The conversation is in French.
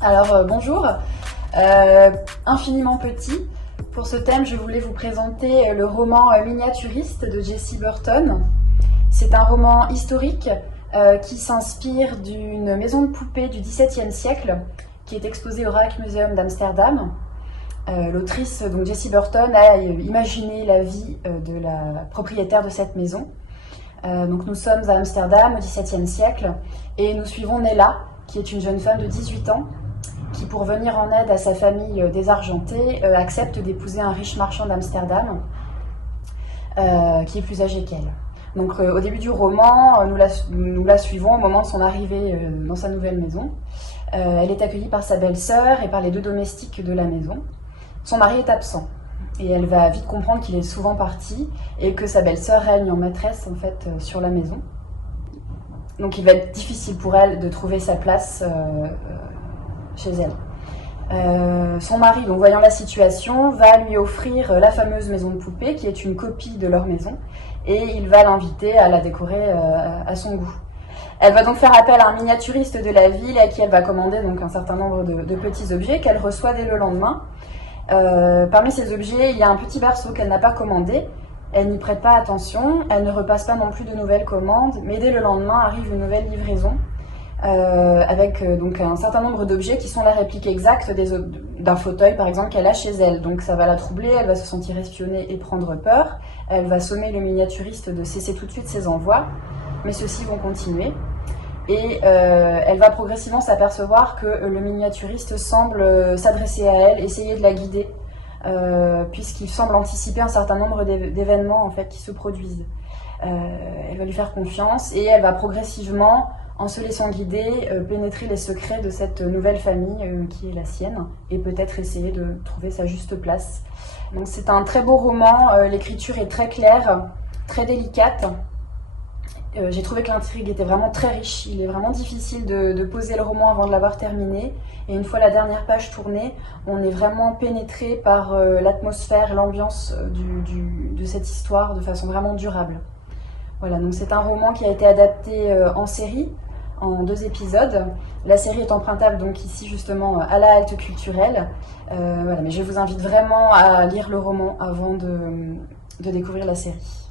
Alors bonjour, Infiniment petit. Pour ce thème, je voulais vous présenter le roman Miniaturiste de Jessie Burton. C'est un roman historique qui s'inspire d'une maison de poupées du XVIIe siècle qui est exposée au Rijksmuseum d'Amsterdam. L'autrice, donc Jessie Burton, a imaginé la vie de la propriétaire de cette maison. Donc nous sommes à Amsterdam au XVIIe siècle et nous suivons Nella, qui est une jeune femme de 18 ans, qui, pour venir en aide à sa famille désargentée, accepte d'épouser un riche marchand d'Amsterdam, qui est plus âgé qu'elle. Donc au début du roman, nous la suivons au moment de son arrivée dans sa nouvelle maison. Elle est accueillie par sa belle-sœur et par les deux domestiques de la maison. Son mari est absent et elle va vite comprendre qu'il est souvent parti et que sa belle-sœur règne en maîtresse en fait sur la maison. Donc il va être difficile pour elle de trouver sa place chez elle. Son mari, donc voyant la situation, va lui offrir la fameuse maison de poupée qui est une copie de leur maison et il va l'inviter à la décorer à son goût. Elle va donc faire appel à un miniaturiste de la ville à qui elle va commander donc un certain nombre de petits objets qu'elle reçoit dès le lendemain. Parmi ces objets, il y a un petit berceau qu'elle n'a pas commandé. Elle n'y prête pas attention, elle ne repasse pas non plus de nouvelles commandes, mais dès le lendemain arrive une nouvelle livraison avec donc un certain nombre d'objets qui sont la réplique exacte d'un fauteuil par exemple qu'elle a chez elle. Donc ça va la troubler, elle va se sentir espionnée et prendre peur. Elle va sommer le miniaturiste de cesser tout de suite ses envois, mais ceux-ci vont continuer. Et elle va progressivement s'apercevoir que le miniaturiste semble s'adresser à elle, essayer de la guider, puisqu'il semble anticiper un certain nombre d'événements en fait, qui se produisent. Elle va lui faire confiance et elle va progressivement, en se laissant guider, pénétrer les secrets de cette nouvelle famille qui est la sienne et peut-être essayer de trouver sa juste place. Donc c'est un très beau roman, l'écriture est très claire, très délicate. J'ai trouvé que l'intrigue était vraiment très riche. Il est vraiment difficile de poser le roman avant de l'avoir terminé. Et une fois la dernière page tournée, on est vraiment pénétré par l'atmosphère, l'ambiance de cette histoire de façon vraiment durable. Voilà, donc c'est un roman qui a été adapté en série, en 2 épisodes. La série est empruntable donc ici justement à la Halte Culturelle. Voilà, mais je vous invite vraiment à lire le roman avant de découvrir la série.